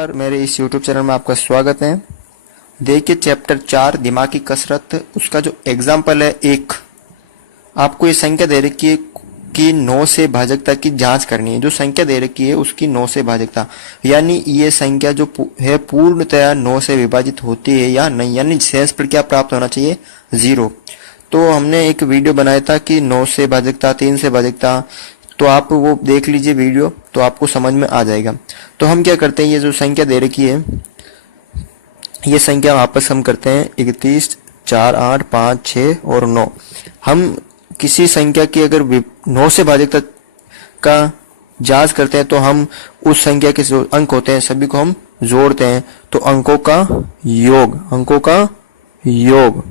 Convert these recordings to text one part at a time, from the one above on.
और मेरे इस YouTube चैनल में आपका स्वागत है। देखिए चैप्टर 4 दिमागी कसरत, उसका जो एग्जाम्पल है एक, आपको ये संख्या दे रखी है कि 9 से भाजकता की जांच करनी है। जो संख्या दे रखी है उसकी 9 से भाजकता, यानी ये संख्या जो है पूर्णतया 9 से विभाजित होती है या नहीं, यानी शेष पर क्या प्राप्त होना चाहिए, 0। तो हमने एक वीडियो बनाया था कि 9 से भाजकता, 3 से भाजकता, तो आप वो देख लीजिए वीडियो, तो आपको समझ में आ जाएगा। तो हम क्या करते हैं, ये जो संख्या दे रखी है, ये संख्या वापस हम करते हैं 31, 4, 8, 5, 6 और 9। हम किसी संख्या की अगर 9 से भाजकता का जांच करते हैं तो हम उस संख्या के जो अंक होते हैं सभी को हम जोड़ते हैं, तो अंकों का योग।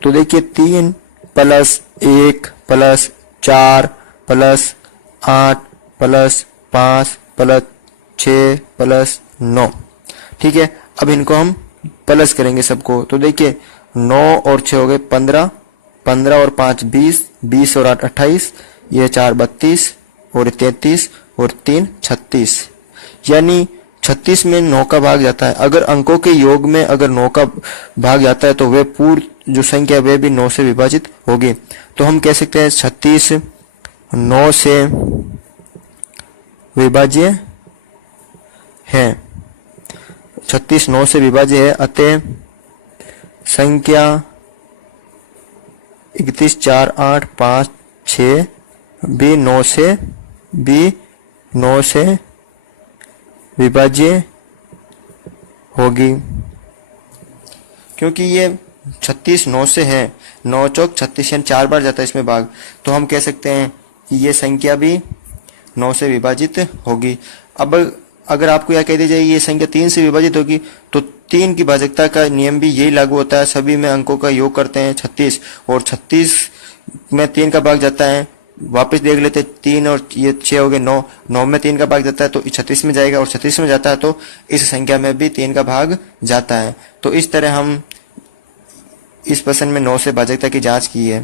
तो देखिए 3 plus 1 plus 4 plus 8 plus 5 plus 6 plus 9, ठीक है। अब इनको हम प्लस करेंगे सबको, तो देखिए 9 और 6 हो गए 15, 15 और 5 20, 20 और 8 28, ये 4 32 और 33 और 3 36, यानी 36 में 9 का भाग जाता है। अगर अंकों के योग में अगर 9 का भाग जाता है तो वे पूर्ण जो संख्या वे भी 9 से विभाजित होगी। तो हम कह सकते हैं 36 9 से विभाज्य है, 36 9 से विभाज्य है, अतः संख्या 31, 4, 8, 5, 6 भी 9 से विभाज्य होगी, क्योंकि ये 36 9 से है, 9 चौक 36, यानी 4 बार जाता है इसमें भाग। तो हम कह सकते हैं कि ये संख्या भी 9 से विभाजित होगी। अब अगर आपको यह कह दी जाए ये संख्या 3 से विभाजित होगी, तो 3 की भाजकता का नियम भी यही लागू होता है। सभी में अंकों का योग करते हैं 36, और 36 में 3 का भाग जाता है। वापस देख लेते, 3 और ये 6 हो गए 9, 9 में 3 का भाग जाता है तो 36 में जाएगा, और 36 में जाता है तो इस संख्या में भी 3 का भाग जाता है। तो इस तरह हम इस प्रश्न में 9 से भाजकता की जांच की है।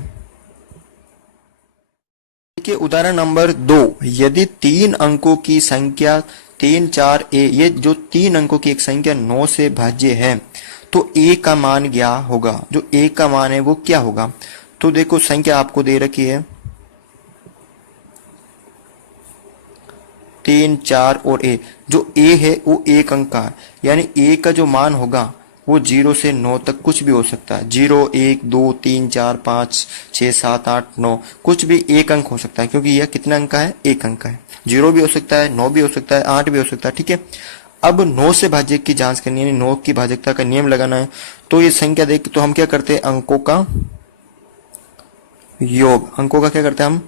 देखिए उदाहरण नंबर 2, यदि 3 अंकों की संख्या 3, 4, ए, ये जो 3 अंकों की एक संख्या 9 से भाज्य है, तो ए का मान क्या होगा। जो ए का मान है वो क्या होगा, तो देखो संख्या आपको दे रखी है 3, 4 और ए। जो ए है वो 1 अंक का है, यानी ए का जो मान होगा वो 0 से 9 तक कुछ भी हो सकता है। 0, 1, 2, 3, 4, 5, 6, 7, 8, 9, कुछ भी 1 अंक हो सकता है, क्योंकि यह कितना अंक का है, 1 अंक का है। 0 भी हो सकता है, 9 भी हो सकता है, 8 भी हो सकता है, ठीक है। अब 9 से भाज्य की जांच करनी है, 9 की भाजकता का नियम लगाना है। तो ये संख्या देख तो हम क्या करते हैं, अंकों का क्या करते हैं, हम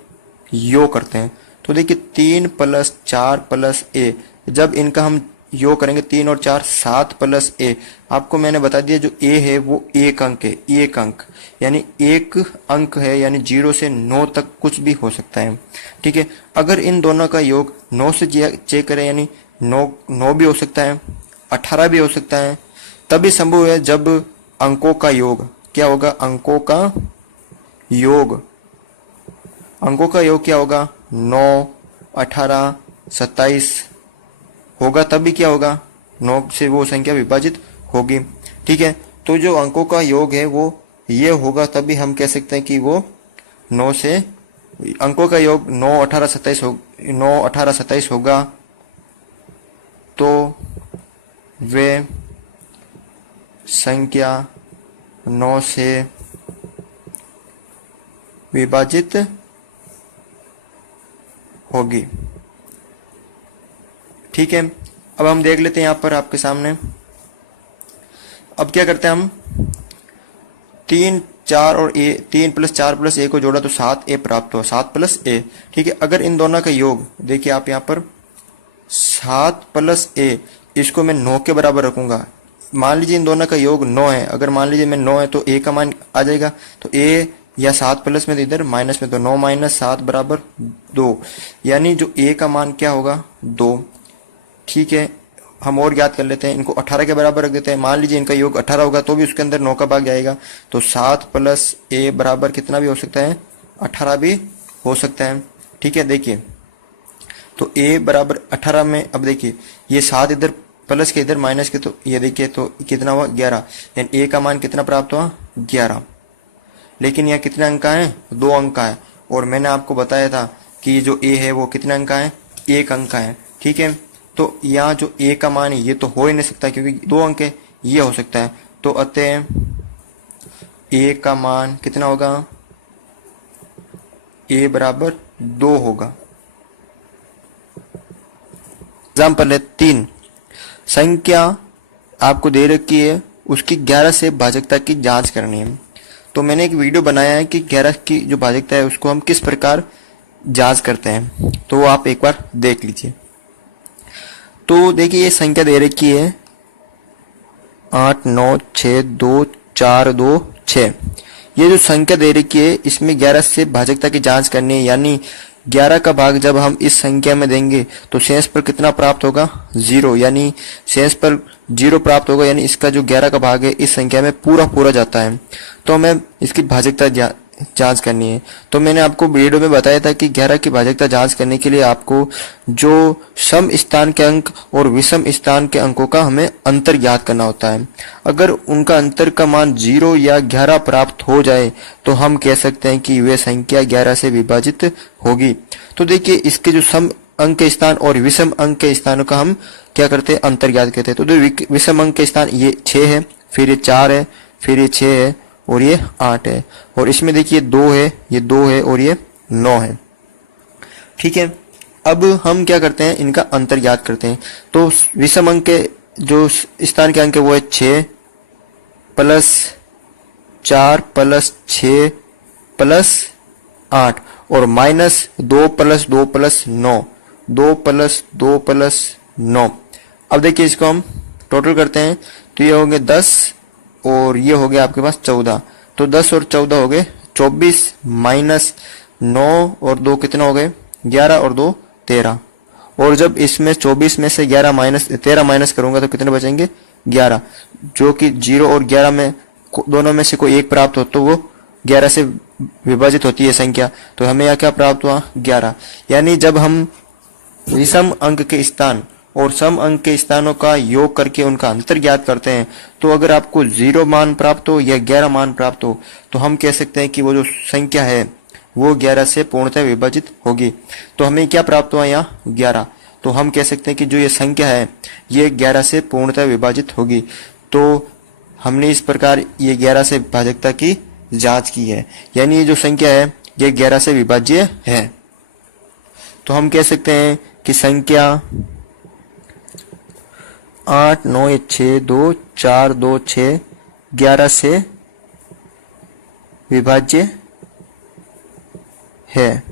योग करते हैं। तो देखिए 3 प्लस 4 प्लस ए, जब इनका हम योग करेंगे 3 और 4 7 प्लस ए। आपको मैंने बता दिया जो ए है वो 1 अंक है, 1 अंक यानी 1 अंक है, यानी 0 से 9 तक कुछ भी हो सकता है, ठीक है। अगर इन दोनों का योग 9 से चेक करें, यानी 9 भी हो सकता है, 18 भी हो सकता है, तभी संभव है जब अंकों का योग क्या होगा, अंकों का योग क्या होगा, 9, 18, 27 होगा, तभी क्या होगा, 9 से वो संख्या विभाजित होगी, ठीक है। तो जो अंकों का योग है वो ये होगा, तभी हम कह सकते हैं कि वो 9 से, अंकों का योग 9, 18, 27 होगा, तो वे संख्या 9 से विभाजित होगी, ठीक है। अब हम देख लेते हैं यहाँ पर आपके सामने। अब क्या करते हैं हम, 3, 4 और ए, 3 प्लस 4 प्लस ए को जोड़ा तो 7 ए प्राप्त हुआ, 7 प्लस ए, ठीक है। अगर इन दोनों का योग देखिए आप यहाँ पर 7 प्लस ए, इसको मैं 9 के बराबर रखूंगा। मान लीजिए इन दोनों का योग 9 है, अगर मान लीजिए मैं 9 है तो ए का मान आ जाएगा, तो ए या 7 प्लस में तो इधर माइनस में, तो 9 माइनस 7 बराबर 2, यानी जो ए का मान क्या होगा, 2, ठीक है। हम और याद कर लेते हैं, इनको 18 के बराबर रख देते हैं। मान लीजिए इनका योग 18 होगा तो भी उसके अंदर 9 का भाग जाएगा, तो 7 प्लस ए बराबर कितना भी हो सकता है, 18 भी हो सकता है, ठीक है। देखिए तो a बराबर 18 में, अब देखिए ये 7 इधर प्लस के इधर माइनस के, तो ये देखिए तो कितना हुआ 11, यानी ए का मान कितना प्राप्त हुआ 11। लेकिन यहाँ कितने अंक का है 2 अंक का है, और मैंने आपको बताया था कि जो ए है वो कितने अंक का है 1 अंक का है। ठीक है, तो यहाँ जो ए का मान है ये तो हो ही नहीं सकता क्योंकि 2 अंक है, ये हो सकता है। तो अतः ए का मान कितना होगा, ए बराबर 2 होगा। एग्जाम्पल है 3, संख्या आपको दे रखी है, उसकी 11 से भाजकता की जांच करनी है। तो मैंने एक वीडियो बनाया है कि 11 की जो भाजकता है उसको हम किस प्रकार जांच करते हैं, तो वो आप एक बार देख लीजिए। तो देखिए ये संख्या दे रखी है 8 9 6 2 4 2 6। ये जो संख्या दे रखी है इसमें 11 से भाजकता की जांच करनी है, यानी 11 का भाग जब हम इस संख्या में देंगे तो शेष पर कितना प्राप्त होगा 0, यानी शेष पर 0 प्राप्त होगा, यानी इसका जो 11 का भाग है इस संख्या में पूरा जाता है। तो हमें इसकी भाजकता जांच करनी है। तो मैंने आपको वीडियो में बताया था कि 11 की भाजकता जांच करने के लिए आपको जो सम स्थान के अंक और विषम स्थान के अंकों का हमें अंतर ज्ञात करना होता है। अगर उनका अंतर का मान 0 या 11 प्राप्त हो जाए तो हम कह सकते हैं कि वे संख्या 11 से विभाजित होगी। तो देखिए इसके जो सम अंक के स्थान और विषम अंक के स्थानों का हम क्या करते हैं अंतर ज्ञात करते हैं। तो जो विषम अंक के स्थान ये 6 है, फिर ये 4 है, फिर ये 6 है और ये 8 है, और इसमें देखिए 2 है, ये 2 है और ये 9 है। ठीक है, अब हम क्या करते हैं इनका अंतर ज्ञात करते हैं। तो विषम अंक के जो स्थान के अंक है वो है 6 प्लस 4 प्लस 6 प्लस 8 और minus 2 plus 2 plus 9, 2 plus 2 plus 9। अब देखिए इसको हम टोटल करते हैं तो ये होंगे 10 और ये हो गया आपके पास 14। तो 10 और 14 हो गए 24 माइनस 9 और 2 कितना हो गए 11 और 2 13। और जब इसमें 24 में से 13 माइनस करूंगा तो कितने बचेंगे 11, जो कि 0 और 11 में दोनों में से कोई एक प्राप्त हो तो वो 11 से विभाजित होती है संख्या। तो हमें यहाँ क्या प्राप्त हुआ 11। यानी जब हम विषम अंक के स्थान और सम अंक के स्थानों का योग करके उनका अंतर ज्ञात करते हैं, तो अगर आपको 0 मान प्राप्त हो या 11 मान प्राप्त हो तो हम कह सकते हैं कि वो जो संख्या है वो 11 से पूर्णतः विभाजित होगी। तो हमें क्या प्राप्त हुआ यहाँ 11। तो हम कह सकते हैं कि जो ये संख्या है ये 11 से पूर्णतः विभाजित होगी। तो हमने इस प्रकार ये 11 से भाजकता की जांच की है, यानी ये जो संख्या है ये 11 से विभाज्य है। तो हम कह सकते हैं कि संख्या 8 9 6 2 4 2 6 11 से विभाज्य है।